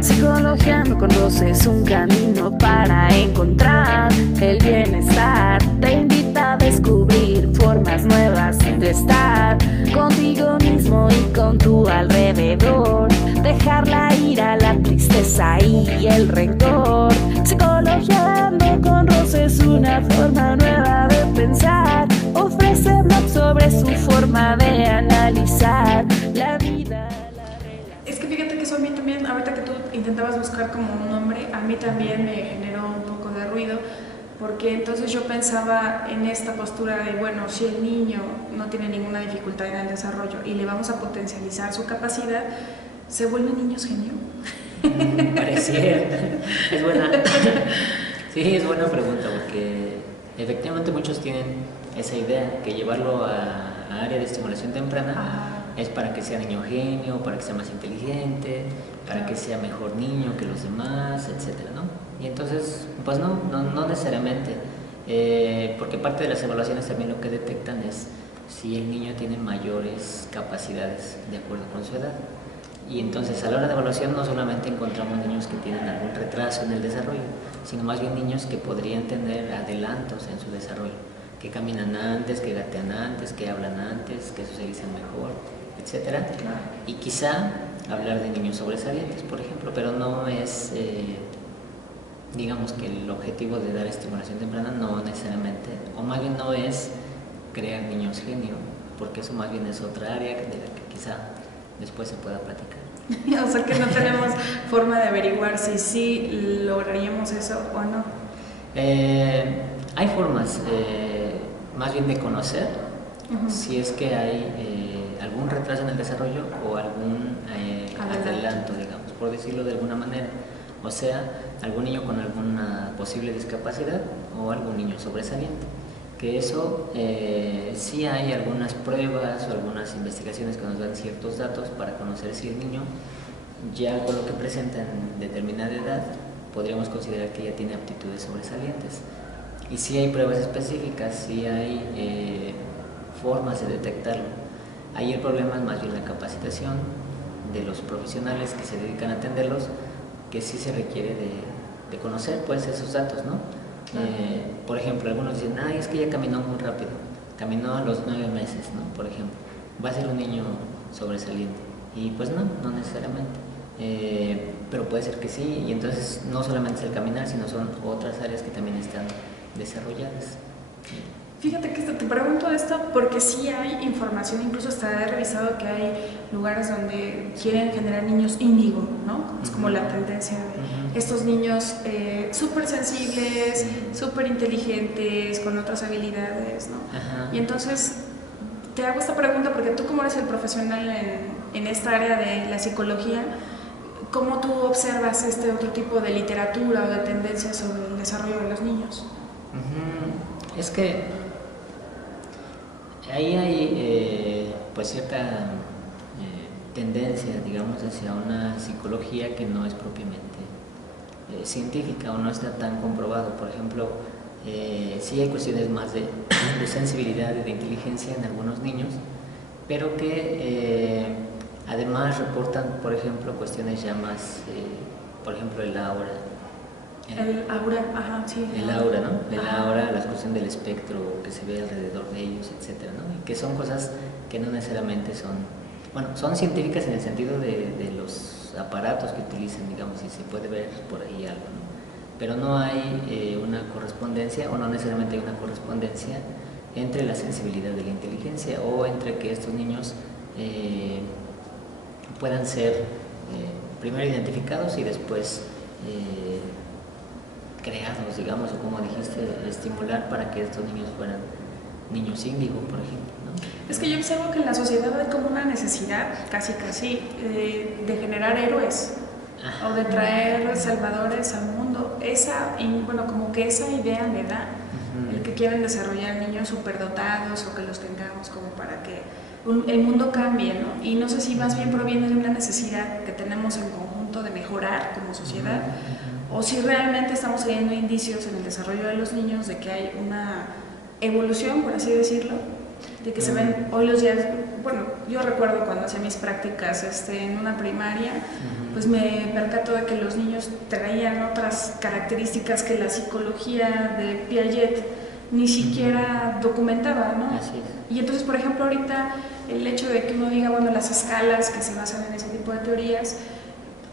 Psicologiando con Rose es un camino para encontrar el bienestar. Te invita a descubrir formas nuevas de estar contigo mismo y con tu alrededor. Dejar la ira, la tristeza y el rencor. Psicologiando con Rose es una forma nueva de pensar. Ofrece maps sobre su forma de analizar la vida. Es que fíjate que eso a mí también, ahorita que tú intentabas buscar como un nombre, a mí también me generó un poco de ruido, porque entonces yo pensaba en esta postura de, bueno, si el niño no tiene ninguna dificultad en el desarrollo y le vamos a potencializar su capacidad, ¿se vuelven niños genio? Pareciera. Es buena. Sí, es buena pregunta, porque efectivamente muchos tienen esa idea, que llevarlo a área de estimulación temprana es para que sea niño genio, para que sea más inteligente, para que sea mejor niño que los demás, etcétera, ¿no? Y entonces, pues no necesariamente, porque parte de las evaluaciones también lo que detectan es si el niño tiene mayores capacidades de acuerdo con su edad. Y entonces a la hora de evaluación no solamente encontramos niños que tienen algún retraso en el desarrollo, sino más bien niños que podrían tener adelantos en su desarrollo, que caminan antes, que gatean antes, que hablan antes, que socializan mejor, etcétera. Y quizá hablar de niños sobresalientes, por ejemplo, pero no es, digamos que el objetivo de dar estimulación temprana no necesariamente, o más bien no es crear niños genio, porque eso más bien es otra área de la que quizá después se pueda platicar. O sea que no tenemos forma de averiguar si sí lograríamos eso o no. Hay formas, más bien de conocer si es que hay algún retraso en el desarrollo o algún adelanto, digamos, por decirlo de alguna manera. O sea, algún niño con alguna posible discapacidad o algún niño sobresaliente. Que eso sí hay algunas pruebas o algunas investigaciones que nos dan ciertos datos para conocer si el niño, ya con lo que presenta en determinada edad, podríamos considerar que ya tiene aptitudes sobresalientes. Y sí hay pruebas específicas, sí hay formas de detectarlo. Ahí el problema es más bien la capacitación de los profesionales que se dedican a atenderlos, que sí se requiere de conocer pues esos datos, ¿no? Por ejemplo, algunos dicen, es que ya caminó muy rápido, caminó a los 9 meses, ¿no? Por ejemplo, va a ser un niño sobresaliente. Y pues no necesariamente, pero puede ser que sí, y entonces no solamente es el caminar, sino son otras áreas que también están desarrolladas. Fíjate que te pregunto esto porque sí hay información, incluso hasta he revisado que hay lugares donde quieren generar niños índigo, ¿no? Es como la tendencia de estos niños súper sensibles, súper inteligentes, con otras habilidades, ¿no? Y entonces te hago esta pregunta porque tú, como eres el profesional en esta área de la psicología, ¿cómo tú observas este otro tipo de literatura o de tendencias sobre el desarrollo de los niños? Es que ahí hay pues cierta tendencia, digamos, hacia una psicología que no es propiamente científica o no está tan comprobado. Por ejemplo, sí hay cuestiones más de sensibilidad y de inteligencia en algunos niños, pero que además reportan, por ejemplo, cuestiones ya más, por ejemplo, el aura. El aura, sí. El aura, ¿no? El aura, la cuestión del espectro que se ve alrededor de ellos, etcétera, ¿no? Y que son cosas que no necesariamente son científicas en el sentido de los aparatos que utilizan, digamos, y se puede ver por ahí algo, ¿no? Pero no hay una correspondencia, o no necesariamente hay una correspondencia entre la sensibilidad de la inteligencia o entre que estos niños puedan ser primero identificados y después creados, digamos, o como dijiste, estimular para que estos niños fueran niños índigo, por ejemplo, ¿no? Es que yo observo que en la sociedad hay como una necesidad, casi, de generar héroes o de traer salvadores al mundo. Como que esa idea me da, el que quieren desarrollar niños superdotados o que los tengamos como para que el mundo cambie, ¿no? Y no sé si más bien proviene de una necesidad que tenemos en conjunto de mejorar como sociedad, o si realmente estamos teniendo indicios en el desarrollo de los niños de que hay una evolución, por así decirlo, de que se ven hoy los días, bueno, yo recuerdo cuando hacía mis prácticas en una primaria, pues me percató de que los niños traían otras características que la psicología de Piaget ni siquiera documentaba, ¿no? Así es. Y entonces, por ejemplo, ahorita el hecho de que uno diga, bueno, las escalas que se basan en ese tipo de teorías,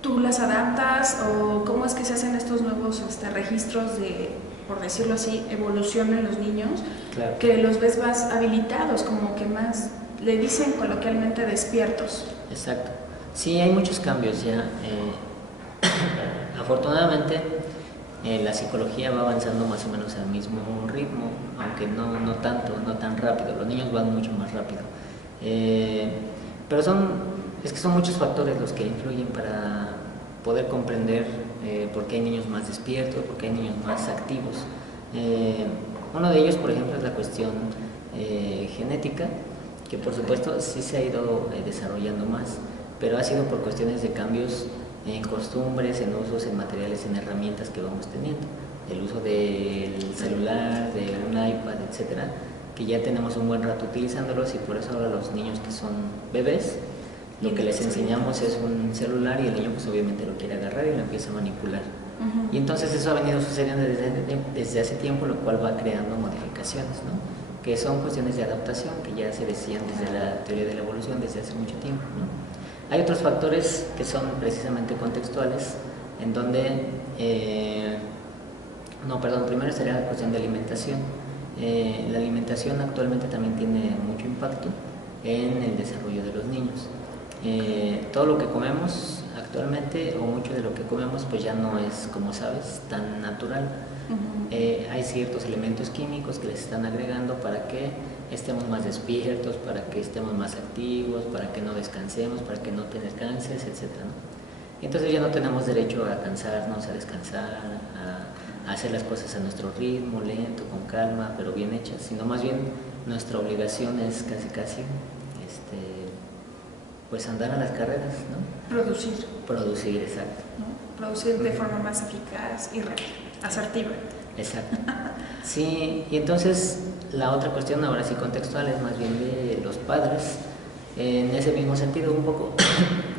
¿tú las adaptas o cómo es que se hacen estos nuevos registros de, por decirlo así, evolución en los niños? Claro. Que los ves más habilitados, como que más, le dicen coloquialmente, despiertos. Exacto. Sí, hay muchos cambios ya. Afortunadamente, la psicología va avanzando más o menos al mismo ritmo, aunque no tanto, no tan rápido. Los niños van mucho más rápido. Pero es que son muchos factores los que influyen para poder comprender por qué hay niños más despiertos, por qué hay niños más activos. Uno de ellos, por ejemplo, es la cuestión genética, que por supuesto sí se ha ido desarrollando más, pero ha sido por cuestiones de cambios en costumbres, en usos, en materiales, en herramientas que vamos teniendo. El uso del celular, de un iPad, etcétera, que ya tenemos un buen rato utilizándolos, y por eso ahora los niños que son bebés, lo que les enseñamos es un celular y el niño pues obviamente lo quiere agarrar y lo empieza a manipular. Y entonces eso ha venido sucediendo desde hace tiempo, lo cual va creando modificaciones, ¿no? Que son cuestiones de adaptación que ya se decían desde la teoría de la evolución desde hace mucho tiempo, ¿no? Hay otros factores que son precisamente contextuales, en donde, primero sería la cuestión de alimentación. La alimentación actualmente también tiene mucho impacto en el desarrollo de los niños. Todo lo que comemos actualmente, o mucho de lo que comemos, pues ya no es, como sabes, tan natural. Hay ciertos elementos químicos que les están agregando para que estemos más despiertos, para que estemos más activos, para que no descansemos, para que no te descanses, etc., ¿no? Entonces ya no tenemos derecho a cansarnos, a descansar, a hacer las cosas a nuestro ritmo, lento, con calma, pero bien hechas, sino más bien nuestra obligación es casi pues andar a las carreras, ¿no? Producir, exacto. ¿No? Producir de forma más eficaz y rápida, asertiva. Exacto. Sí, y entonces la otra cuestión, ahora sí contextual, es más bien de los padres, en ese mismo sentido un poco.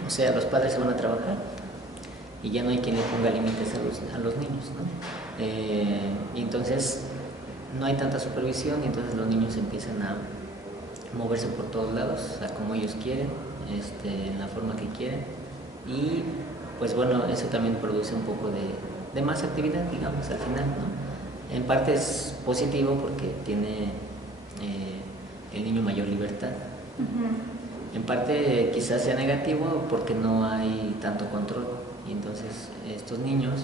O sea, los padres se van a trabajar y ya no hay quien le ponga límites a los niños, ¿no? Y entonces no hay tanta supervisión, y entonces los niños empiezan a moverse por todos lados, a como ellos quieren, en la forma que quieren, y pues bueno, eso también produce un poco de más actividad, digamos, al final, ¿no? En parte es positivo porque tiene el niño mayor libertad. En parte quizás sea negativo porque no hay tanto control, y entonces estos niños,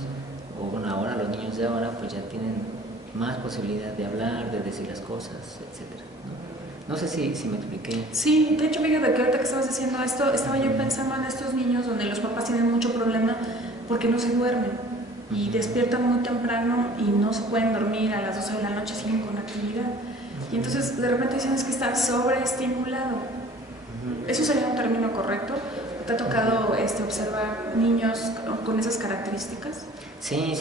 o bueno, ahora los niños de ahora, pues ya tienen más posibilidad de hablar, de decir las cosas, etcétera, ¿no? No sé si me expliqué. Sí, de hecho, fíjate que ahorita que estabas diciendo esto, estaba yo pensando en estos niños donde los papás tienen mucho problema porque no se duermen y despiertan muy temprano y no se pueden dormir, a las 12 de la noche siguen con actividad. Y entonces de repente dicen es que está sobreestimulado. ¿Eso sería un término correcto? ¿Te ha tocado observar niños con esas características? Sí.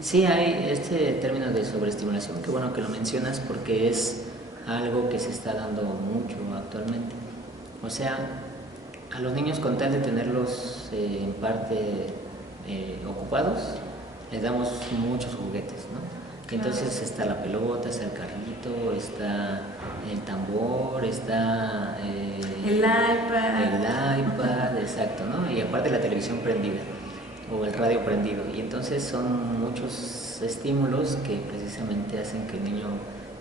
Sí, hay este término de sobreestimulación, que bueno que lo mencionas porque es algo que se está dando mucho actualmente. O sea, a los niños, con tal de tenerlos en parte ocupados, les damos muchos juguetes, ¿no? Entonces está la pelota, está el carrito, está el tambor, está el iPad, exacto, ¿no? Y aparte la televisión prendida o el radio prendido. Y entonces son muchos estímulos que precisamente hacen que el niño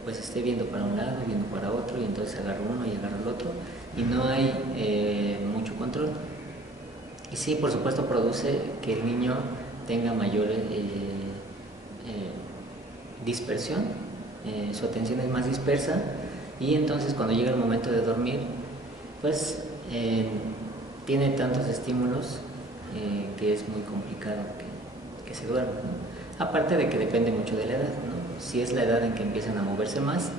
pues esté viendo para un lado, viendo para otro, y entonces agarra uno y agarra el otro, y no hay mucho control. Y sí, por supuesto, produce que el niño tenga mayor dispersión, su atención es más dispersa, y entonces cuando llega el momento de dormir, pues tiene tantos estímulos que es muy complicado que se duerma, ¿no? Aparte de que depende mucho de la edad, ¿no? Si es la edad en que empiezan a moverse más,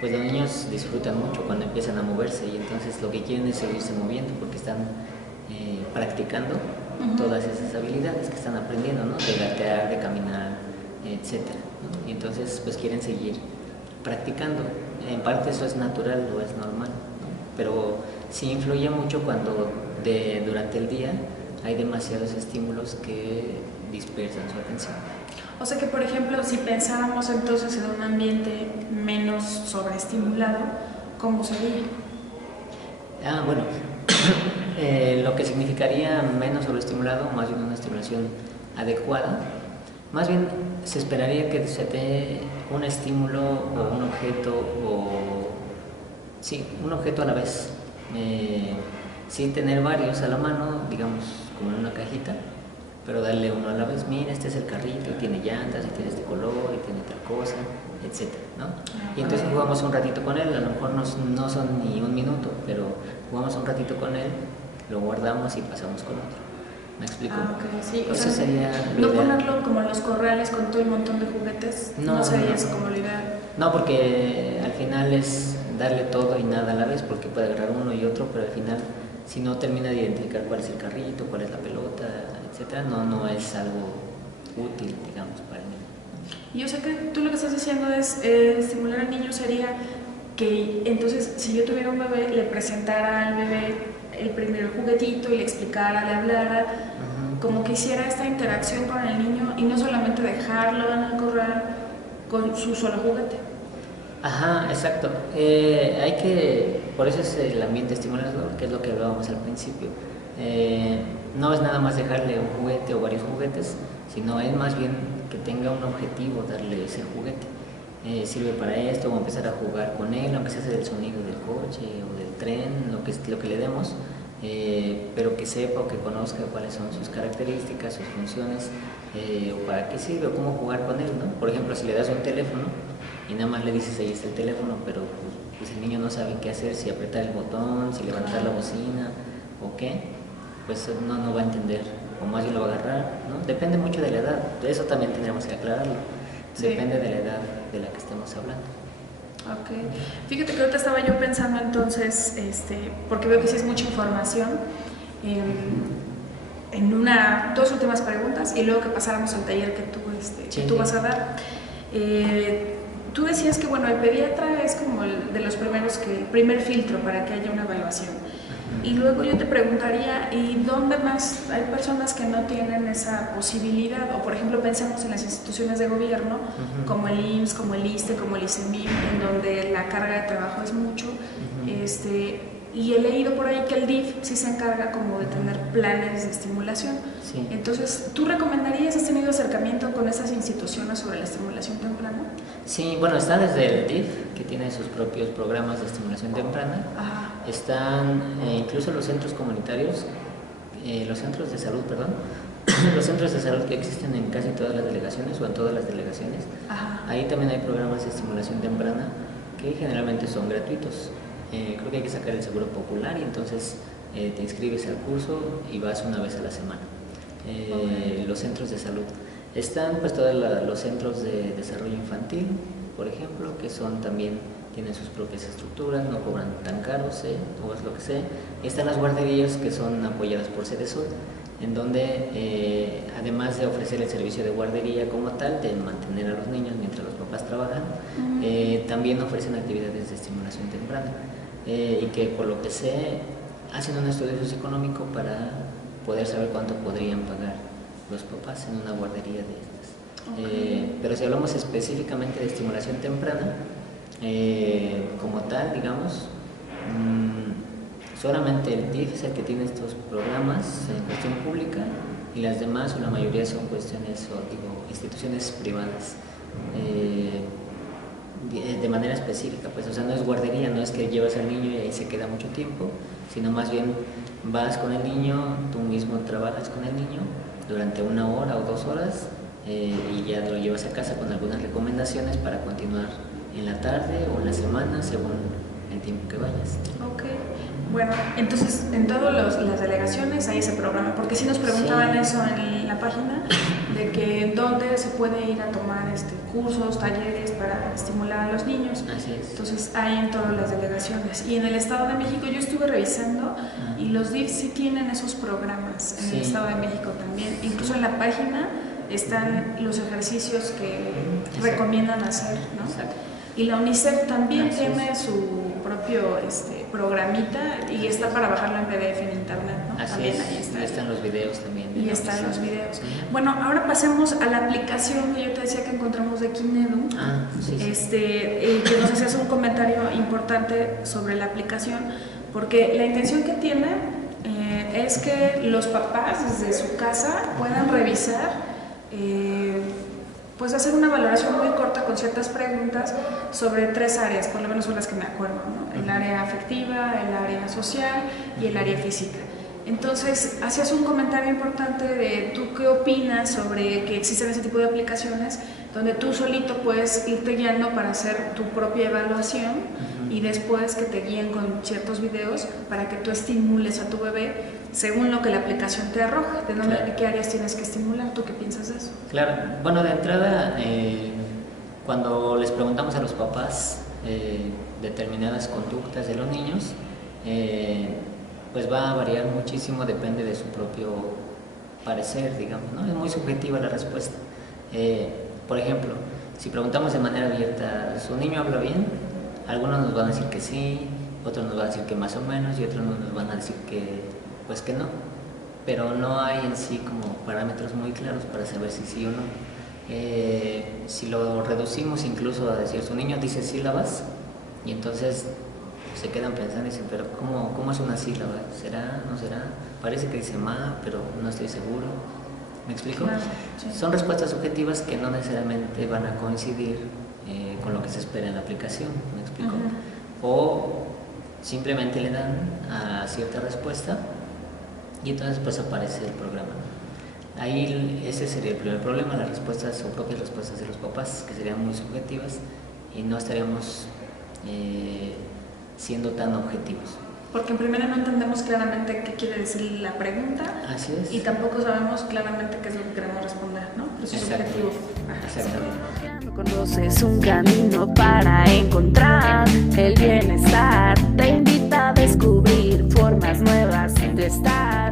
pues los niños disfrutan mucho cuando empiezan a moverse, y entonces lo que quieren es seguirse moviendo porque están practicando todas esas habilidades que están aprendiendo, ¿no? De gatear, de caminar, etcétera, ¿no? Y entonces pues quieren seguir practicando. En parte eso es natural o es normal, ¿no? Pero sí influye mucho cuando durante el día hay demasiados estímulos que dispersan su atención. O sea que, por ejemplo, si pensáramos entonces en un ambiente menos sobreestimulado, ¿cómo sería? Bueno, lo que significaría menos sobreestimulado, más bien una estimulación adecuada, más bien se esperaría que se dé un estímulo o un objeto, un objeto a la vez, sin tener varios a la mano, digamos como en una cajita, pero darle uno a la vez. Mira, este es el carrito, y tiene llantas, y tiene este color, y tiene tal cosa, etcétera, ¿no? Y entonces jugamos un ratito con él, a lo mejor no son ni un minuto, pero jugamos un ratito con él, lo guardamos y pasamos con otro. ¿Me explico? Okay, sí. Eso sería no ponerlo como en los corrales con todo el montón de juguetes, no sería eso como lo ideal. No, porque al final es darle todo y nada a la vez, porque puede agarrar uno y otro, pero al final si no termina de identificar cuál es el carrito, cuál es la pelota, etcétera, no es algo útil, digamos, para el niño. Y yo sé que tú lo que estás diciendo es estimular al niño sería que entonces si yo tuviera un bebé, le presentara al bebé el primer juguetito y le explicara, le hablara, como que hiciera esta interacción con el niño y no solamente dejarlo en el corral con su solo juguete. Ajá, exacto. Por eso es el ambiente estimulador, que es lo que hablábamos al principio. No es nada más dejarle un juguete o varios juguetes, sino es más bien que tenga un objetivo darle ese juguete. Sirve para esto, o empezar a jugar con él, aunque sea del sonido del coche o del tren, lo que le demos, pero que sepa o que conozca cuáles son sus características, sus funciones, o para qué sirve, o cómo jugar con él, ¿no? Por ejemplo, si le das un teléfono y nada más le dices ahí está el teléfono, pero pues el niño no sabe qué hacer, si apretar el botón, si levantar la bocina o qué, pues no va a entender, o más bien lo va a agarrar, ¿no? Depende mucho de la edad, de eso también tendríamos que aclararlo. Sí. Depende de la edad de la que estemos hablando. Ok. Fíjate que ahorita estaba yo pensando entonces, porque veo que sí es mucha información, en dos últimas preguntas y luego que pasáramos al taller que tú vas a dar. Tú decías que bueno, el pediatra es como de los primeros el primer filtro para que haya una evaluación. Y luego yo te preguntaría, ¿y dónde más hay personas que no tienen esa posibilidad? O por ejemplo, pensemos en las instituciones de gobierno, como el IMSS, como el ISSSTE, como el ICEMIM, en donde la carga de trabajo es mucho. Y he leído por ahí que el DIF sí se encarga como de tener planes de estimulación. Sí. Entonces, ¿tú recomendarías, has tenido acercamiento con esas instituciones sobre la estimulación temprana? Sí, bueno, está desde el DIF, que tiene sus propios programas de estimulación temprana. Ajá. Están incluso los centros comunitarios, los centros de salud, perdón, los centros de salud que existen en casi todas las delegaciones o en todas las delegaciones. Ajá. Ahí también hay programas de estimulación temprana que generalmente son gratuitos. Creo que hay que sacar el seguro popular y entonces te inscribes al curso y vas una vez a la semana. Los centros de salud. Están pues todos los centros de desarrollo infantil, por ejemplo, que tienen sus propias estructuras, no cobran tan caros, o es lo que sea. Y están las guarderías que son apoyadas por Sedesol, en donde además de ofrecer el servicio de guardería como tal, de mantener a los niños mientras los papás trabajan, también ofrecen actividades de estimulación temprana. Y que por lo que sé hacen un estudio socioeconómico para poder saber cuánto podrían pagar los papás en una guardería de estas. Pero si hablamos específicamente de estimulación temprana, como tal, digamos, solamente el DIF es el que tiene estos programas en cuestión pública y las demás, o la mayoría, son instituciones privadas. De manera específica, pues, o sea, no es guardería, no es que llevas al niño y ahí se queda mucho tiempo, sino más bien vas con el niño, tú mismo trabajas con el niño durante 1 hora o 2 horas y ya lo llevas a casa con algunas recomendaciones para continuar en la tarde o en la semana, según el tiempo que vayas. Ok, bueno, entonces en todas las delegaciones hay ese programa, porque sí nos preguntaban eso en la página, de que dónde se puede ir a tomar cursos, talleres para estimular a los niños. Así es. Entonces hay en todas las delegaciones. Y en el Estado de México yo estuve revisando y los DIF sí tienen esos programas, en el Estado de México también. Incluso en la página están los ejercicios que recomiendan hacer, ¿no? Exacto. Y la UNICEF también tiene su propio programita y está para bajarlo en PDF en internet, ¿no? Así También es, ahí está. y están los videos también. Y están los videos. Bueno, ahora pasemos a la aplicación que yo te decía que encontramos de Kinedu. Sí. Que nos hacías un comentario importante sobre la aplicación, porque la intención que tiene es que los papás desde su casa puedan revisar, pues hacer una valoración muy corta con ciertas preguntas sobre 3 áreas, por lo menos son las que me acuerdo, ¿no? El área afectiva, el área social y el área física. Entonces, hacías un comentario importante de tú qué opinas sobre que existen ese tipo de aplicaciones donde tú solito puedes irte guiando para hacer tu propia evaluación y después que te guíen con ciertos videos para que tú estimules a tu bebé según lo que la aplicación te arroja. ¿De qué áreas tienes que estimular? ¿Tú qué piensas de eso? Claro, bueno, de entrada, cuando les preguntamos a los papás determinadas conductas de los niños, pues va a variar muchísimo, depende de su propio parecer, digamos, ¿no? Es muy subjetiva la respuesta. Por ejemplo, si preguntamos de manera abierta, ¿su niño habla bien? Algunos nos van a decir que sí, otros nos van a decir que más o menos y otros nos van a decir que pues que no, pero no hay en sí como parámetros muy claros para saber si sí o no. Si lo reducimos incluso a decir, su niño dice sílabas, y entonces se quedan pensando y dicen, pero ¿cómo es una sílaba? ¿Será? ¿No será? Parece que dice ma, pero no estoy seguro. ¿Me explico? Claro, sí. Son respuestas subjetivas que no necesariamente van a coincidir con lo que se espera en la aplicación. ¿Me explico? O simplemente le dan a cierta respuesta y entonces pues aparece el programa. Ahí ese sería el primer problema, las respuestas o propias respuestas de los papás, que serían muy subjetivas y no estaríamos siendo tan objetivos. Porque en primera no entendemos claramente qué quiere decir la pregunta. Así es. Y tampoco sabemos claramente qué es lo que queremos responder, ¿no? Pero eso es subjetivo. Exactamente. Conoces un camino para encontrar el bienestar. Te invita a descubrir formas nuevas de estar.